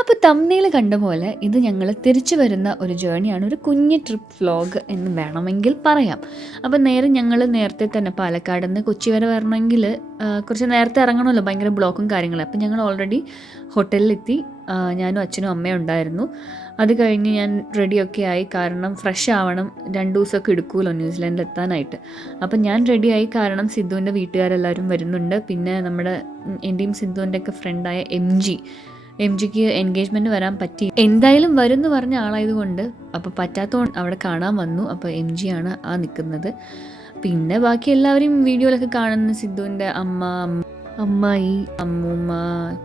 അപ്പോൾ തംബ്നെയിൽ കണ്ട പോലെ ഇത് ഞങ്ങൾ തിരിച്ചു വരുന്ന ഒരു ജേണിയാണ്, ഒരു കുഞ്ഞ് ട്രിപ്പ് വ്ലോഗ് എന്ന് വേണമെങ്കിൽ പറയാം. അപ്പോൾ ഞങ്ങൾ നേരത്തെ തന്നെ പാലക്കാട് നിന്ന് കൊച്ചി വരെ വരണമെങ്കിൽ കുറച്ച് നേരത്തെ ഇറങ്ങണമല്ലോ, ഭയങ്കര ബ്ലോക്കും കാര്യങ്ങളും. അപ്പോൾ ഞങ്ങൾ ഓൾറെഡി ഹോട്ടലിലെത്തി. ഞാനും അച്ഛനും അമ്മയും ഉണ്ടായിരുന്നു. അത് കഴിഞ്ഞ് ഞാൻ റെഡിയൊക്കെ ആയി, കാരണം ഫ്രഷ് ആവണം, 2 ദിവസമൊക്കെ എടുക്കുമല്ലോ ന്യൂസിലാൻഡിൽ എത്താനായിട്ട്. അപ്പം ഞാൻ റെഡിയായി, കാരണം സിദ്ധുവിൻ്റെ വീട്ടുകാരെല്ലാവരും വരുന്നുണ്ട്. പിന്നെ നമ്മുടെ എൻ്റെയും സിദ്ധുവിൻ്റെയൊക്കെ ഫ്രണ്ടായ എം ജിക്ക് എൻഗേജ്മെൻറ്റ് വരാൻ പറ്റി, എന്തായാലും വരും എന്ന് പറഞ്ഞ ആളായതുകൊണ്ട് അപ്പോൾ പറ്റാത്തതുകൊണ്ട് അവിടെ കാണാൻ വന്നു. അപ്പോൾ എം ജി ആണ് ആ നിൽക്കുന്നത്. പിന്നെ ബാക്കി എല്ലാവരും വീഡിയോയിലൊക്കെ കാണുന്ന സിദ്ധുവിൻ്റെ അമ്മായി, അമ്മൂമ്മ,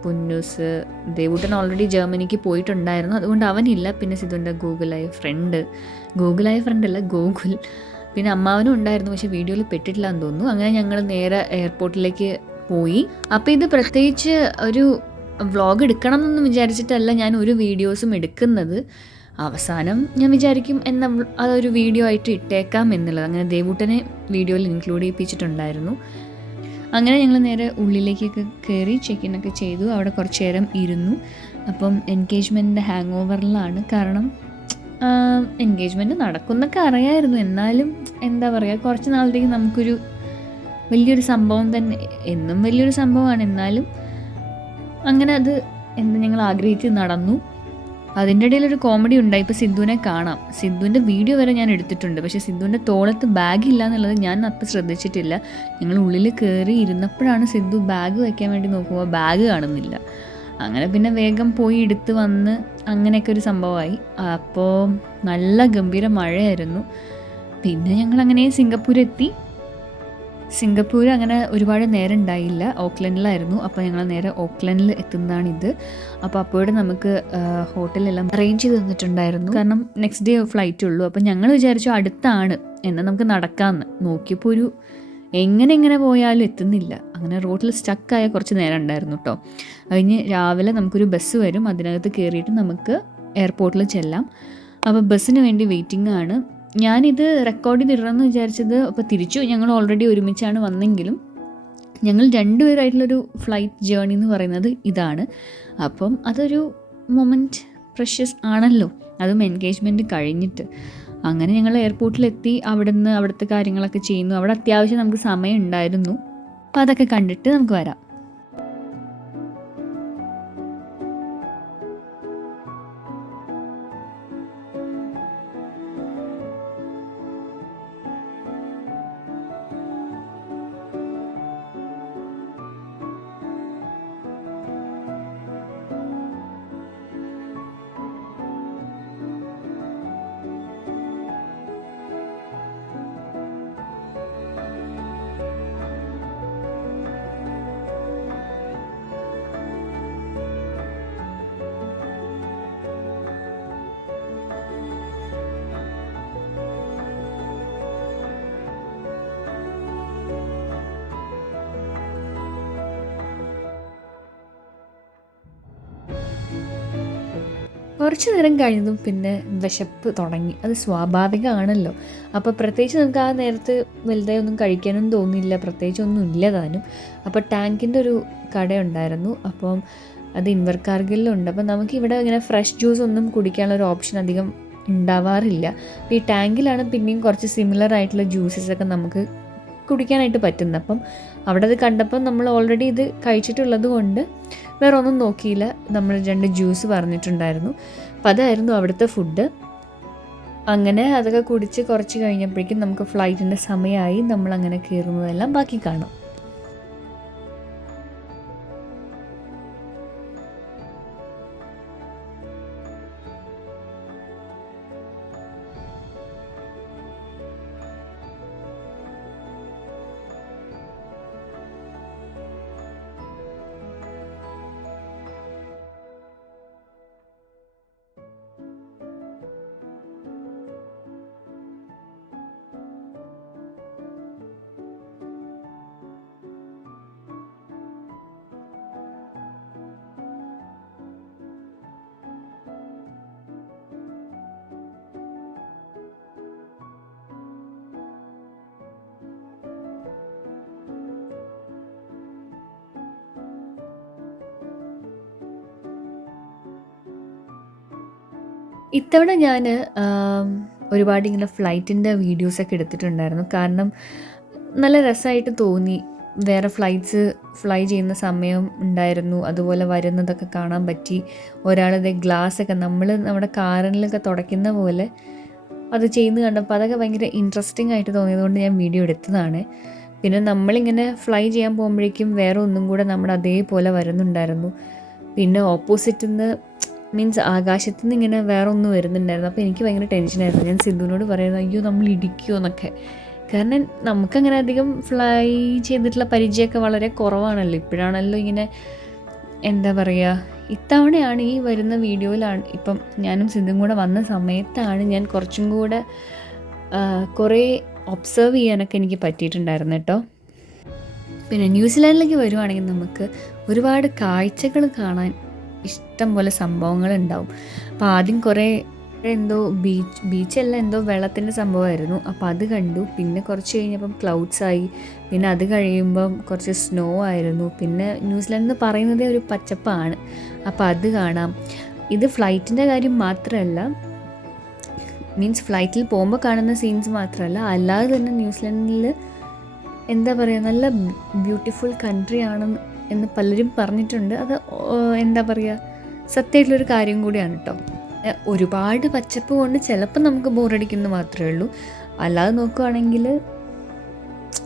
പുന്നൂസ്, ദേവൂട്ടൻ ഓൾറെഡി ജർമ്മനിക്ക് പോയിട്ടുണ്ടായിരുന്നു, അതുകൊണ്ട് അവനില്ല. പിന്നെ സിദ്ധുവിൻ്റെ ഗൂഗിളായ ഫ്രണ്ടല്ല ഗോകുൽ, പിന്നെ അമ്മാവനും ഉണ്ടായിരുന്നു, പക്ഷേ വീഡിയോയിൽ പെട്ടിട്ടില്ല എന്ന് തോന്നുന്നു. അങ്ങനെ ഞങ്ങൾ നേരെ എയർപോർട്ടിലേക്ക് പോയി. അപ്പോൾ ഇത് പ്രത്യേകിച്ച് ഒരു വ്ളോഗ് എടുക്കണം എന്നൊന്നും വിചാരിച്ചിട്ടല്ല ഞാൻ ഒരു വീഡിയോസും എടുക്കുന്നത്. അവസാനം ഞാൻ വിചാരിക്കും അതൊരു വീഡിയോ ആയിട്ട് ഇട്ടേക്കാം എന്നുള്ളത്. അങ്ങനെ ദേവൂട്ടനെ വീഡിയോയിൽ ഇൻക്ലൂഡ് ചെയ്യിപ്പിച്ചിട്ടുണ്ടായിരുന്നു. അങ്ങനെ ഞങ്ങൾ നേരെ ഉള്ളിലേക്കൊക്കെ കയറി ചെക്കിനൊക്കെ ചെയ്തു. അവിടെ കുറച്ച് നേരം ഇരുന്നു. അപ്പം എൻഗേജ്മെൻറ്റിൻ്റെ ഹാങ് ഓവറിലാണ്, കാരണം എൻഗേജ്മെൻറ്റ് നടക്കുന്നൊക്കെ അറിയാമായിരുന്നു. എന്നാലും എന്താ പറയുക, കുറച്ച് നാളത്തേക്ക് നമുക്കൊരു വലിയൊരു സംഭവം തന്നെ, എന്നും വലിയൊരു സംഭവമാണ്. എന്നാലും അങ്ങനെ അത് ഞങ്ങൾ ആഗ്രഹിച്ച് നടന്നു. അതിൻ്റെ ഇടയിലൊരു കോമഡി ഉണ്ടായി. ഇപ്പോൾ സിദ്ധുവിനെ കാണാം, സിദ്ധുവിൻ്റെ വീഡിയോ വരെ ഞാൻ എടുത്തിട്ടുണ്ട്. പക്ഷേ സിദ്ധുവിൻ്റെ തോളത്ത് ബാഗ് ഇല്ല എന്നുള്ളത് ഞാൻ അപ്പം ശ്രദ്ധിച്ചിട്ടില്ല. ഞങ്ങൾ ഉള്ളിൽ കയറി ഇരുന്നപ്പോഴാണ് സിദ്ധു ബാഗ് വയ്ക്കാൻ വേണ്ടി നോക്കുമ്പോൾ ബാഗ് കാണുന്നില്ല. അങ്ങനെ പിന്നെ വേഗം പോയി എടുത്ത് വന്ന് അങ്ങനെയൊക്കെ ഒരു സംഭവമായി. അപ്പോൾ നല്ല ഗംഭീര മഴയായിരുന്നു. പിന്നെ ഞങ്ങളങ്ങനെ സിംഗപ്പൂർ അങ്ങനെ ഒരുപാട് നേരം ഉണ്ടായില്ല, ഓക്ലൻഡിലായിരുന്നു. അപ്പോൾ ഞങ്ങൾ നേരെ ഓക്ലൻഡിൽ എത്തുന്നതാണിത്. അപ്പോൾ അപ്പോഴും നമുക്ക് ഹോട്ടലെല്ലാം അറേഞ്ച് ചെയ്ത് തന്നിട്ടുണ്ടായിരുന്നു, കാരണം നെക്സ്റ്റ് ഡേ ഫ്ലൈറ്റ് ഉള്ളൂ. അപ്പോൾ ഞങ്ങൾ വിചാരിച്ചു അടുത്താണ് എന്നാൽ നമുക്ക് നടക്കാമെന്ന്. നോക്കിയപ്പോൾ ഒരു എങ്ങനെ പോയാലും എത്തുന്നില്ല. അങ്ങനെ റോഡിൽ സ്റ്റക്കായ കുറച്ച് നേരം ഉണ്ടായിരുന്നു കേട്ടോ. കഴിഞ്ഞ് രാവിലെ നമുക്കൊരു ബസ് വരും, അതിനകത്ത് കയറിയിട്ട് നമുക്ക് എയർപോർട്ടിൽ ചെല്ലാം. അപ്പോൾ ബസ്സിന് വേണ്ടി വെയിറ്റിംഗ് ആണ്. ഞാനിത് റെക്കോർഡ് ചെയ്തിടണമെന്ന് വിചാരിച്ചത്, അപ്പോൾ തിരിച്ചു ഞങ്ങൾ ഓൾറെഡി ഒരുമിച്ചാണ് വന്നെങ്കിലും ഞങ്ങൾ 2 പേരായിട്ടുള്ളൊരു ഫ്ലൈറ്റ് ജേർണി എന്ന് പറയുന്നത് ഇതാണ്. അപ്പം അതൊരു മൊമെൻറ്റ് പ്രഷ്യസ് ആണല്ലോ, അതും എൻഗേജ്മെൻറ്റ് കഴിഞ്ഞിട്ട്. അങ്ങനെ ഞങ്ങൾ എയർപോർട്ടിലെത്തി. അവിടുത്തെ കാര്യങ്ങളൊക്കെ ചെയ്യുന്നു. അവിടെ അത്യാവശ്യം നമുക്ക് സമയം ഉണ്ടായിരുന്നു. അപ്പോൾ അതൊക്കെ കണ്ടിട്ട് നമുക്ക് വരാം. കുറച്ച് നേരം കഴിഞ്ഞതും പിന്നെ വിശപ്പ് തുടങ്ങി. അത് സ്വാഭാവികമാണല്ലോ. അപ്പോൾ പ്രത്യേകിച്ച് നമുക്ക് ആ നേരത്ത് വലുതായി ഒന്നും കഴിക്കാനും തോന്നിയില്ല, പ്രത്യേകിച്ചൊന്നും ഇല്ല താനും. അപ്പോൾ ടാങ്കിൻ്റെ ഒരു കടയുണ്ടായിരുന്നു, അപ്പം അത് ഇൻവർക്കാർഗിലുണ്ട്. അപ്പം നമുക്കിവിടെ ഇങ്ങനെ ഫ്രഷ് ജ്യൂസ് ഒന്നും കുടിക്കാനുള്ളൊരു ഓപ്ഷൻ അധികം ഉണ്ടാവാറില്ല. അപ്പോൾ ഈ ടാങ്കിലാണ് പിന്നെയും കുറച്ച് സിമിലർ ആയിട്ടുള്ള ജ്യൂസസൊക്കെ നമുക്ക് കുടിക്കാനായിട്ട് പറ്റുന്നത്. അപ്പം അവിടെ അത് കണ്ടപ്പം നമ്മൾ ഓൾറെഡി ഇത് കഴിച്ചിട്ടുള്ളത് കൊണ്ട് വേറെ ഒന്നും നോക്കിയില്ല. നമ്മൾ 2 ജ്യൂസ് പറഞ്ഞിട്ടുണ്ടായിരുന്നു. അപ്പം അതായിരുന്നു അവിടുത്തെ ഫുഡ്. അങ്ങനെ അതൊക്കെ കുടിച്ച് കുറച്ച് കഴിഞ്ഞപ്പോഴേക്കും നമുക്ക് ഫ്ലൈറ്റിൻ്റെ സമയമായി. നമ്മളങ്ങനെ കയറുന്നതെല്ലാം ബാക്കി കാണാം. ഇത്തവണ ഞാൻ ഒരുപാട് ഇങ്ങനെ ഫ്ലൈറ്റിൻ്റെ വീഡിയോസൊക്കെ എടുത്തിട്ടുണ്ടായിരുന്നു. കാരണം നല്ല രസമായിട്ട് തോന്നി. വേറെ ഫ്ലൈറ്റ്സ് ഫ്ലൈ ചെയ്യുന്ന സമയം ഉണ്ടായിരുന്നു. അതുപോലെ വരുന്നതൊക്കെ കാണാൻ പറ്റി. ഒരാളത് ഗ്ലാസ്സൊക്കെ നമ്മുടെ കാറിലൊക്കെ തുടയ്ക്കുന്ന പോലെ അത് ചെയ്യുന്നത് കണ്ടപ്പോൾ അതൊക്കെ ഭയങ്കര ഇൻട്രസ്റ്റിംഗ് ആയിട്ട് തോന്നിയതുകൊണ്ട് ഞാൻ വീഡിയോ എടുത്തതാണ്. പിന്നെ നമ്മളിങ്ങനെ ഫ്ലൈ ചെയ്യാൻ പോകുമ്പോഴേക്കും വേറെ ഒന്നും കൂടെ നമ്മുടെ അതേപോലെ വരുന്നുണ്ടായിരുന്നു. പിന്നെ ഓപ്പോസിറ്റിൽ നിന്ന് മീൻസ് ആകാശത്തു നിന്ന് ഇങ്ങനെ വേറെ ഒന്നും വരുന്നുണ്ടായിരുന്നു. അപ്പോൾ എനിക്ക് ഭയങ്കര ടെൻഷനായിരുന്നു. ഞാൻ സിദ്ധുവിനോട് പറയുന്നത് അയ്യോ നമ്മൾ ഇടിക്കുമോ എന്നൊക്കെ. കാരണം നമുക്കങ്ങനെ അധികം ഫ്ലൈ ചെയ്തിട്ടുള്ള പരിചയമൊക്കെ വളരെ കുറവാണല്ലോ. ഇപ്പോഴാണല്ലോ ഇങ്ങനെ എന്താ പറയുക, ഇത്തവണയാണ് ഈ വരുന്ന വീഡിയോയിലാണ് ഇപ്പം ഞാനും സിദ്ധും കൂടെ വന്ന സമയത്താണ് ഞാൻ കുറച്ചും കൂടെ കുറേ ഒബ്സർവ് ചെയ്യാനൊക്കെ എനിക്ക് പറ്റിയിട്ടുണ്ടായിരുന്നു കേട്ടോ. പിന്നെ ന്യൂസിലാൻഡിലേക്ക് വരുവാണെങ്കിൽ നമുക്ക് ഒരുപാട് കാഴ്ചകൾ കാണാൻ ഇഷ്ടം പോലെ സംഭവങ്ങളുണ്ടാവും. അപ്പോൾ ആദ്യം കുറേ എന്തോ ബീച്ചല്ല എന്തോ വെള്ളത്തിൻ്റെ സംഭവമായിരുന്നു. അപ്പോൾ അത് കണ്ടു. പിന്നെ കുറച്ച് കഴിഞ്ഞപ്പം ക്ലൗഡ്സായി. പിന്നെ അത് കഴിയുമ്പം കുറച്ച് സ്നോ ആയിരുന്നു. പിന്നെ ന്യൂസിലാൻഡ് എന്ന് പറയുന്നതേ ഒരു പച്ചപ്പാണ്. അപ്പോൾ അത് കാണാം. ഇത് ഫ്ലൈറ്റിൻ്റെ കാര്യം മാത്രമല്ല, മീൻസ് ഫ്ലൈറ്റിൽ പോകുമ്പോൾ കാണുന്ന സീൻസ് മാത്രമല്ല, അല്ലാതെ തന്നെ ന്യൂസിലാൻഡിൽ എന്താ പറയുക നല്ല ബ്യൂട്ടിഫുൾ കൺട്രി ആണ് എന്ന് പലരും പറഞ്ഞിട്ടുണ്ട്. അത് എന്താ പറയുക സത്യമായിട്ടുള്ളൊരു കാര്യം കൂടിയാണ് കേട്ടോ. ഒരുപാട് പച്ചപ്പ് കൊണ്ട് ചിലപ്പോൾ നമുക്ക് ബോറടിക്കുന്നത് മാത്രമേ ഉള്ളൂ. അല്ലാതെ നോക്കുകയാണെങ്കിൽ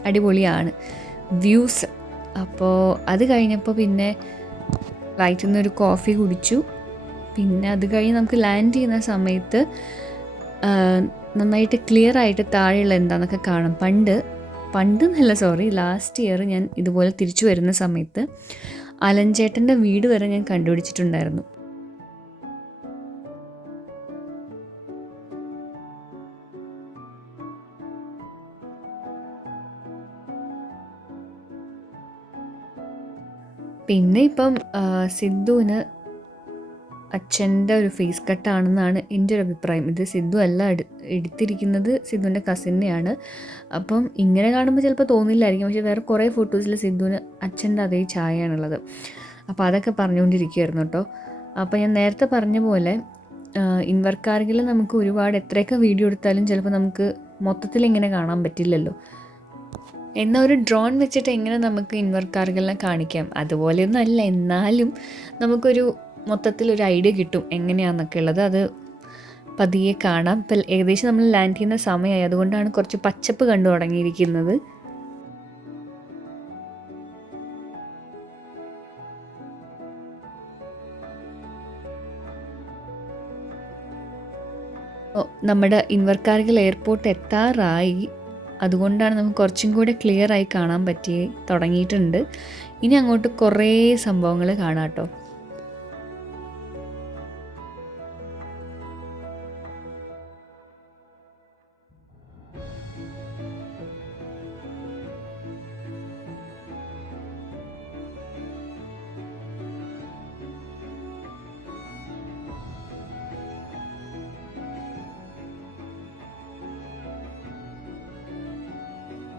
അടിപൊളിയാണ് വ്യൂസ്. അപ്പോൾ അത് കഴിഞ്ഞപ്പോൾ പിന്നെ ഫ്ലൈറ്റിൽ നിന്നൊരു കോഫി കുടിച്ചു. പിന്നെ അത് കഴിഞ്ഞ് നമുക്ക് ലാൻഡ് ചെയ്യുന്ന സമയത്ത് നന്നായിട്ട് ക്ലിയർ ആയിട്ട് താഴെയുള്ള എന്താണെന്നൊക്കെ കാണാം. ലാസ്റ്റ് ഇയർ ഞാൻ ഇതുപോലെ തിരിച്ചു വരുന്ന സമയത്ത് അലഞ്ചേട്ടൻ്റെ വീട് വരെ ഞാൻ കണ്ടുപിടിച്ചിട്ടുണ്ടായിരുന്നു. പിന്നെ ഇപ്പം സിദ്ധുവിന് അച്ഛൻ്റെ ഒരു ഫേസ് കട്ടാണെന്നാണ് എൻ്റെ ഒരു അഭിപ്രായം. ഇത് സിദ്ധു അല്ല എടുത്തിരിക്കുന്നത്, സിദ്ധുവിൻ്റെ കസിനെയാണ്. അപ്പം ഇങ്ങനെ കാണുമ്പോൾ ചിലപ്പോൾ തോന്നില്ലായിരിക്കും, പക്ഷേ വേറെ കുറേ ഫോട്ടോസിൽ സിദ്ധുവിന് അച്ഛൻ്റെ അതേ ചായയാണുള്ളത്. അപ്പോൾ അതൊക്കെ പറഞ്ഞുകൊണ്ടിരിക്കുകയായിരുന്നു കേട്ടോ. അപ്പോൾ ഞാൻ നേരത്തെ പറഞ്ഞ പോലെ ഇൻവർക്കാർഗിൽ നമുക്ക് ഒരുപാട് എത്രയൊക്കെ വീഡിയോ എടുത്താലും ചിലപ്പോൾ നമുക്ക് മൊത്തത്തിൽ ഇങ്ങനെ കാണാൻ പറ്റില്ലല്ലോ. എന്നാൽ ഒരു ഡ്രോൺ വെച്ചിട്ട് എങ്ങനെ നമുക്ക് ഇൻവർക്കാർഗിലിനെ കാണിക്കാം, അതുപോലെയൊന്നും അല്ല. എന്നാലും നമുക്കൊരു മൊത്തത്തിലൊരു ഐഡിയ കിട്ടും എങ്ങനെയാണെന്നൊക്കെ ഉള്ളത്. അത് പതിയെ കാണാം. ഇപ്പം ഏകദേശം നമ്മൾ ലാൻഡ് ചെയ്യുന്ന സമയമായി, അതുകൊണ്ടാണ് കുറച്ച് പച്ചപ്പ് കണ്ടു തുടങ്ങിയിരിക്കുന്നത്. നമ്മുടെ ഇൻവർക്കാർഗിൽ എയർപോർട്ട് എത്താറായി. അതുകൊണ്ടാണ് നമുക്ക് കുറച്ചും കൂടെ ക്ലിയർ ആയി കാണാൻ തുടങ്ങിയിട്ടുണ്ട്. ഇനി അങ്ങോട്ട് കുറേ സംഭവങ്ങൾ കാണാം കേട്ടോ.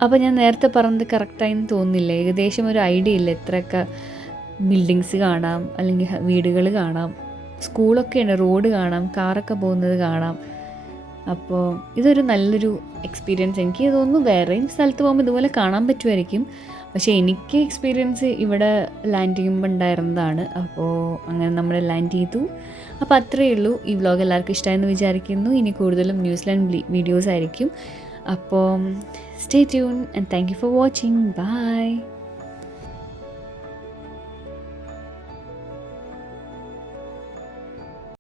അപ്പോൾ ഞാൻ നേരത്തെ പറഞ്ഞത് കറക്റ്റായെന്ന് തോന്നുന്നില്ല. ഏകദേശം ഒരു ഐഡിയ ഇല്ല എത്രയൊക്കെ ബിൽഡിങ്സ് കാണാം, അല്ലെങ്കിൽ വീടുകൾ കാണാം, സ്കൂളൊക്കെയാണ്, റോഡ് കാണാം, കാറൊക്കെ പോകുന്നത് കാണാം. അപ്പോൾ ഇതൊരു നല്ലൊരു എക്സ്പീരിയൻസ്. എനിക്ക് തോന്നുന്നു വേറെയും സ്ഥലത്ത് പോകുമ്പോൾ ഇതുപോലെ കാണാൻ പറ്റുമായിരിക്കും. പക്ഷേ എനിക്ക് എക്സ്പീരിയൻസ് ഇവിടെ ലാൻഡ് ചെയ്യുമ്പോൾ ഉണ്ടായിരുന്നതാണ്. അപ്പോൾ അങ്ങനെ നമ്മൾ ലാൻഡ് ചെയ്തു. അപ്പോൾ അത്രയേ ഉള്ളൂ. ഈ വ്ലോഗ് എല്ലാവർക്കും ഇഷ്ടമായെന്ന് വിചാരിക്കുന്നു. ഇനി കൂടുതലും ന്യൂസിലാൻഡ് വീഡിയോസ് ആയിരിക്കും. അപ്പോൾ stay tuned and thank you for watching. Bye.